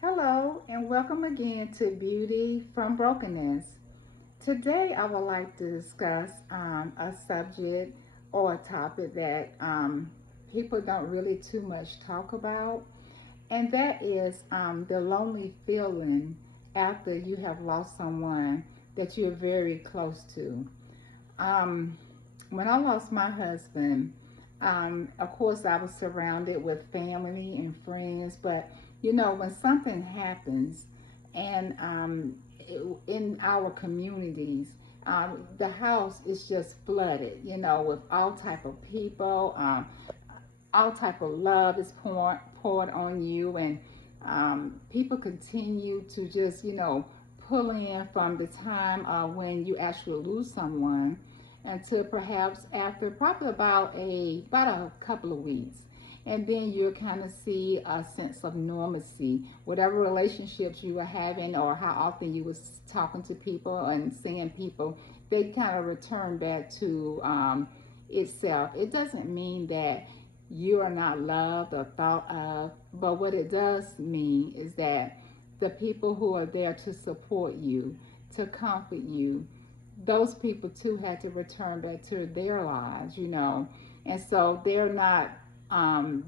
Hello, and welcome again to Beauty from Brokenness. Today, I would like to discuss a subject or a topic that people don't really too much talk about, and that is the lonely feeling after you have lost someone that you're very close to. Um, when I lost my husband, of course, I was surrounded with family and friends, but when something happens and in our communities, the house is just flooded, with all type of people, all type of love is poured on you, and people continue to just pull in from the time when you actually lose someone until perhaps after probably about a couple of weeks, and then you kind of see a sense of normalcy. Whatever relationships you were having or how often you was talking to people and seeing people, they kind of return back to itself. It doesn't mean that you are not loved or thought of, but what it does mean is that the people who are there to support you, to comfort you, those people too had to return back to their lives. And so they're not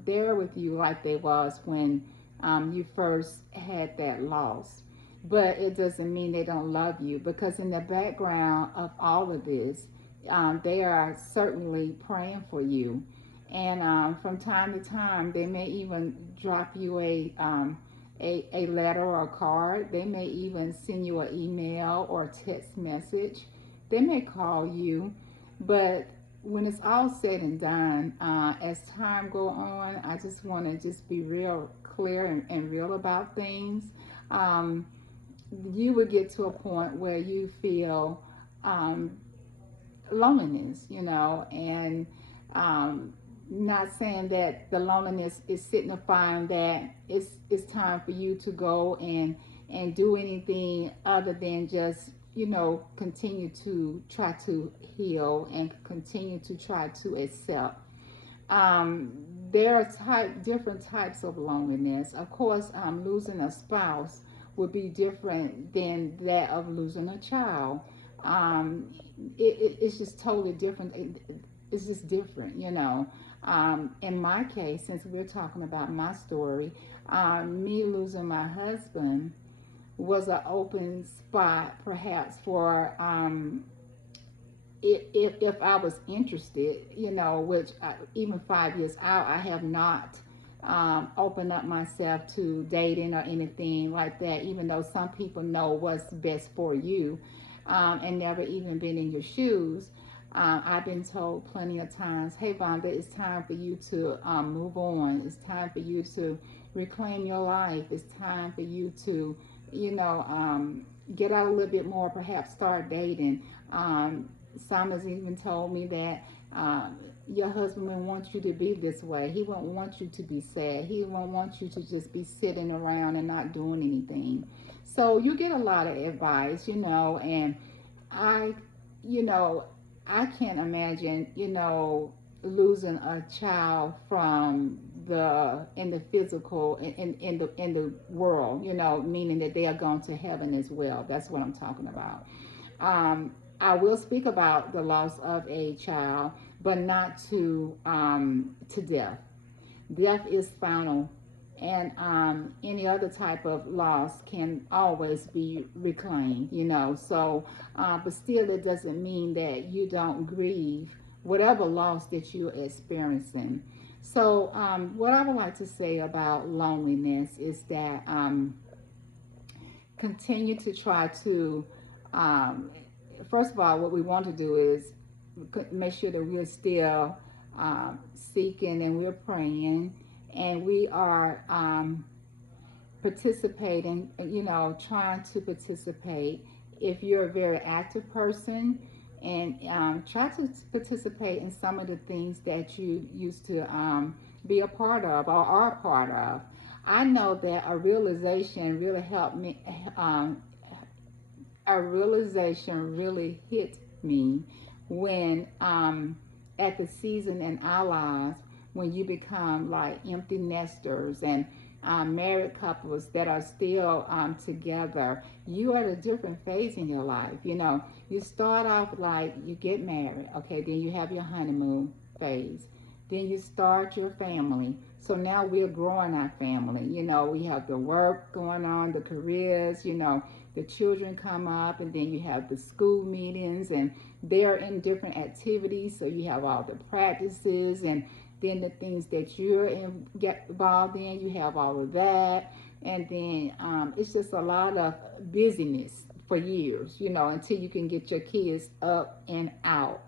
there with you like they was when you first had that loss. But it doesn't mean they don't love you, because in the background of all of this, they are certainly praying for you. And from time to time, they may even drop you a letter or a card. They may even send you an email or a text message. They may call you. But when it's all said and done, as time go on, I just want to just be real clear and real about things. Um, you would get to a point where you feel um, loneliness, and um, not saying that the loneliness is signifying that it's time for you to go and do anything other than just continue to try to heal and continue to try to accept. um, there are different types of loneliness. Of course, losing a spouse would be different than that of losing a child. It's just totally different. It's just different. In my case, since we're talking about my story, me losing my husband was an open spot, perhaps for if I was interested, which even 5 years out, I have not opened up myself to dating or anything like that, even though some people know what's best for you, and never even been in your shoes. I've been told plenty of times, hey, Vonda, it's time for you to move on. It's time for you to reclaim your life. It's time for you to, get out a little bit more, perhaps start dating. Some has even told me that your husband won't want you to be this way. He won't want you to be sad. He won't want you to just be sitting around and not doing anything. So you get a lot of advice, and I, you know, I can't imagine, losing a child from the in the physical in the world, meaning that they are going to heaven as well. That's what I'm talking about. I will speak about the loss of a child, but not to death. Death is final, and any other type of loss can always be reclaimed. So, but still, it doesn't mean that you don't grieve whatever loss that you're experiencing. So, what I would like to say about loneliness is that continue to try to um, first of all, what we want to do is make sure that we're still seeking and we're praying and we are participating, trying to participate. If you're a very active person, and try to participate in some of the things that you used to be a part of or are a part of. I know that a realization really helped me. A realization really hit me when at the season in our lives when you become like empty nesters, and married couples that are still together, you are at a different phase in your life. You know, you start off like you get married, okay, then you have your honeymoon phase. Then you start your family. So now we're growing our family. You know, we have the work going on, the careers, you know, the children come up, and then you have the school meetings, and they're in different activities. So you have all the practices, and then the things that get involved in, you have all of that. And then it's just a lot of busyness for years, you know, until you can get your kids up and out.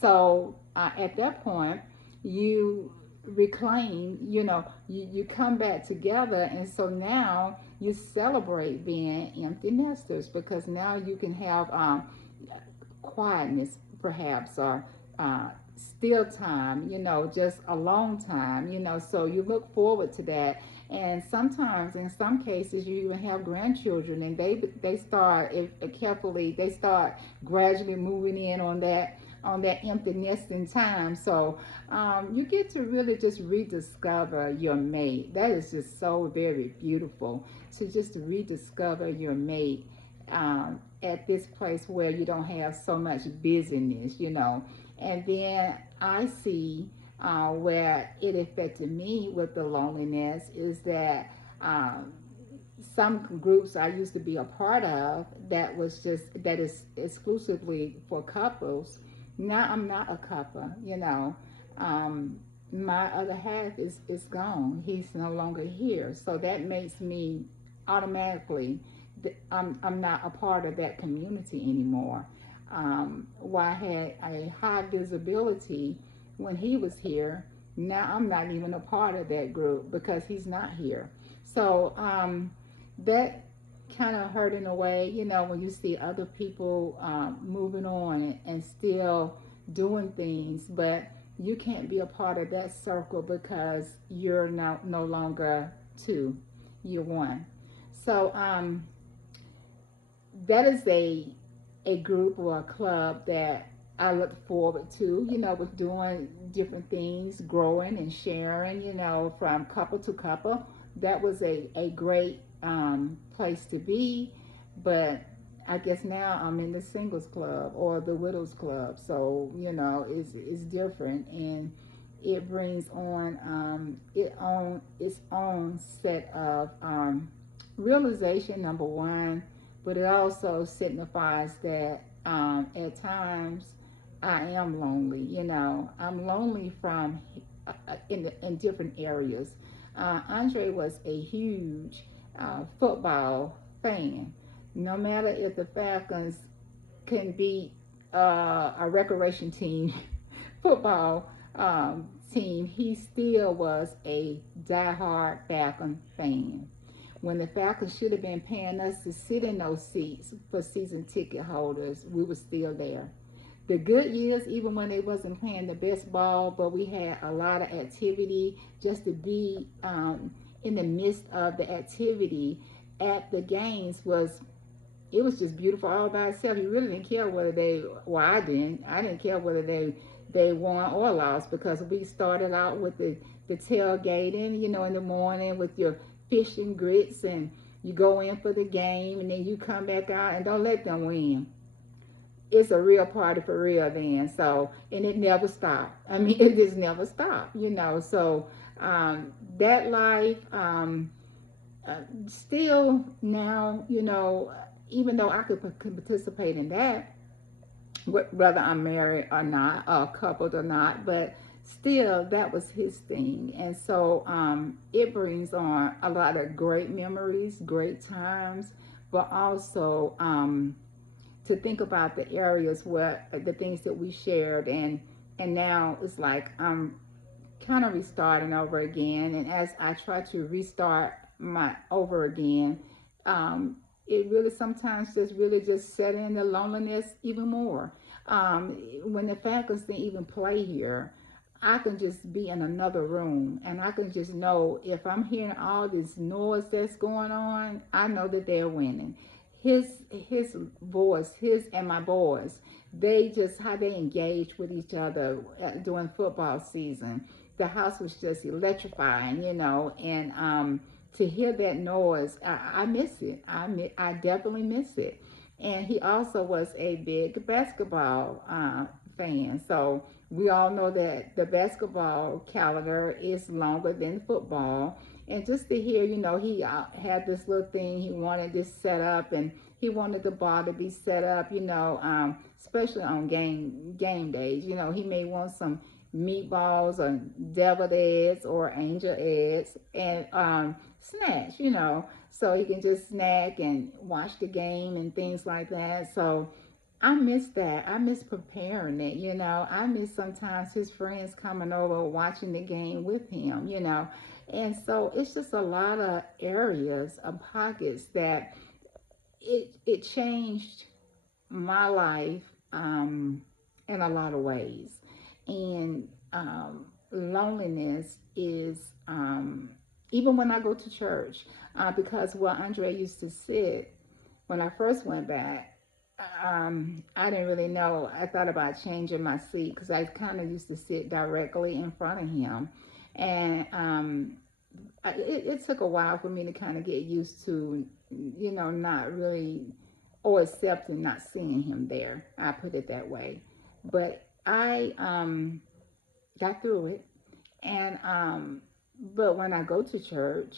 So at that point, you reclaim, you know, you come back together. And so now you celebrate being empty nesters, because now you can have quietness, perhaps, or still time, you know, just a long time, you know. So you look forward to that. And sometimes, in some cases, you even have grandchildren, and they start, if carefully, they start gradually moving in on that empty nesting time. So you get to really just rediscover your mate. That is just so very beautiful, to just rediscover your mate at this place where you don't have so much busyness, you know. And then I see where it affected me with the loneliness is that some groups I used to be a part of, that is exclusively for couples. Now I'm not a couple, you know. Um, my other half is gone. He's no longer here. So that makes me automatically, I'm not a part of that community anymore. Where I had a high visibility when he was here, now I'm not even a part of that group because he's not here. So that kind of hurt in a way, you know, when you see other people moving on and still doing things, but you can't be a part of that circle because you're no longer two, you're one. So that is a group or a club that I look forward to, you know, with doing different things, growing and sharing, you know, from couple to couple. That was a great place to be. But I guess now I'm in the singles club or the widows club. So, you know, it's different. And it brings on its own set of realization, number one, but it also signifies that at times I am lonely. You know, I'm lonely from in different areas. Andre was a huge football fan. No matter if the Falcons can beat a recreation team football team, he still was a diehard Falcon fan. When the Falcons should have been paying us to sit in those seats for season ticket holders, we were still there. The good years, even when they wasn't playing the best ball, but we had a lot of activity, just to be in the midst of the activity at the games was, it was just beautiful all by itself. You really didn't care whether they, well, I didn't care whether they won or lost, because we started out with the tailgating, you know, in the morning with your fish and grits, and you go in for the game, and then you come back out, and don't let them win. It's a real party for real then. So, and it never stopped. I mean, it just never stopped, you know. So that life, still now, you know, even though I could participate in that, whether I'm married or not, or coupled or not, but still that was his thing. And so it brings on a lot of great memories, great times, but also to think about the areas where the things that we shared, and now it's like I'm kind of restarting over again. And as I try to restart my over again, it really sometimes just really just set in the loneliness even more. When the Falcons didn't even play here, I can just be in another room, and I can just know if I'm hearing all this noise that's going on, I know that they're winning. His voice, his and my boys, they just how they engage with each other during football season. The house was just electrifying, you know, and to hear that noise, I miss it. I definitely miss it. And he also was a big basketball fan. So we all know that the basketball calendar is longer than football. And just to hear, he had this little thing, he wanted this set up, and he wanted the ball to be set up, especially on game days. He may want some meatballs or deviled eggs or angel eggs and snacks, so he can just snack and watch the game and things like that. So I miss that. I miss preparing it, I miss sometimes his friends coming over watching the game with him. And so it's just a lot of areas of pockets that it changed my life in a lot of ways. And loneliness is, even when I go to church, because where Andre used to sit when I first went back, I didn't really know. I thought about changing my seat because I kind of used to sit directly in front of him. And it took a while for me to kind of get used to, not really, or accepting not seeing him there. I put it that way. But I got through it. And but when I go to church,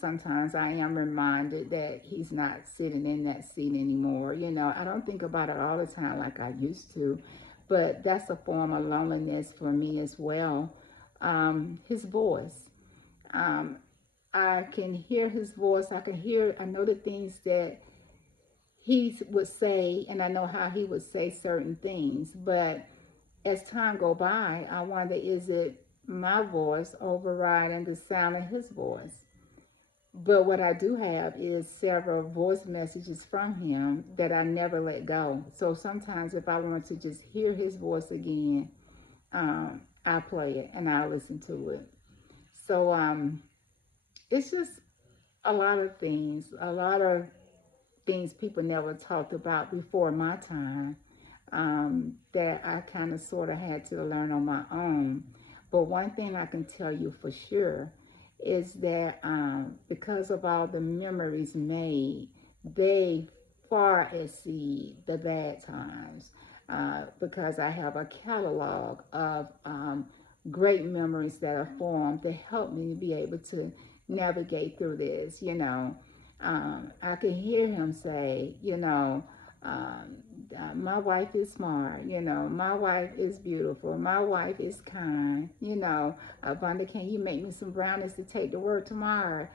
sometimes I am reminded that he's not sitting in that seat anymore. I don't think about it all the time like I used to, but that's a form of loneliness for me as well. His voice. Um, I can hear his voice. I know the things that he would say, and I know how he would say certain things. But as time go by, I wonder, is it my voice overriding the sound of his voice? But what I do have is several voice messages from him that I never let go. So sometimes if I want to just hear his voice again, I play it and I listen to it. So it's just a lot of things people never talked about before my time, that I kind of sort of had to learn on my own. But one thing I can tell you for sure is that because of all the memories made, they far exceed the bad times. Because I have a catalog of great memories that are formed to help me be able to navigate through this. I can hear him say, um, my wife is smart, my wife is beautiful, my wife is kind, Vonda, can you make me some brownies to take to work tomorrow?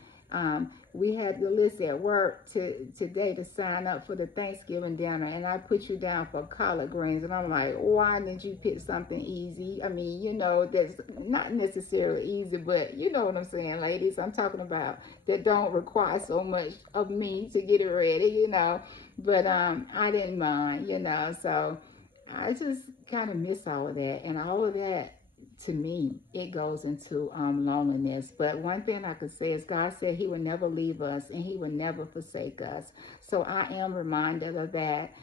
We had the list at work today to sign up for the Thanksgiving dinner, and I put you down for collard greens, and I'm like, why didn't you pick something easy? I mean, that's not necessarily easy, but you know what I'm saying, ladies. I'm talking about that don't require so much of me to get it ready. But I didn't mind, so I just kind of miss all of that, and all of that to me, it goes into loneliness. But one thing I could say is God said he would never leave us and he would never forsake us. So I am reminded of that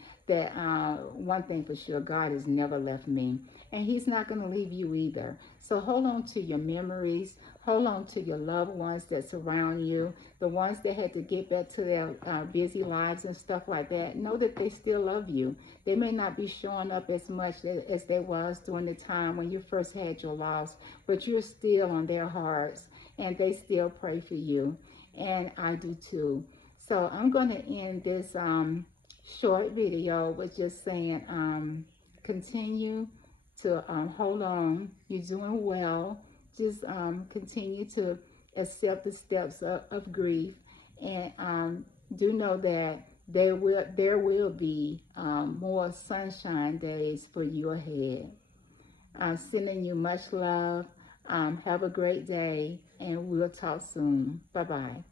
one thing for sure, God has never left me, and he's not going to leave you either. So hold on to your memories, hold on to your loved ones that surround you, the ones that had to get back to their busy lives and stuff like that. Know that they still love you. They may not be showing up as much as they was during the time when you first had your loss, but you're still on their hearts, and they still pray for you, and I do too. So I'm going to end this short video with just saying, continue to hold on. You're doing well. Just continue to accept the steps of grief, and do know that there will be more sunshine days for you ahead. I'm sending you much love. Have a great day, and we'll talk soon. Bye bye.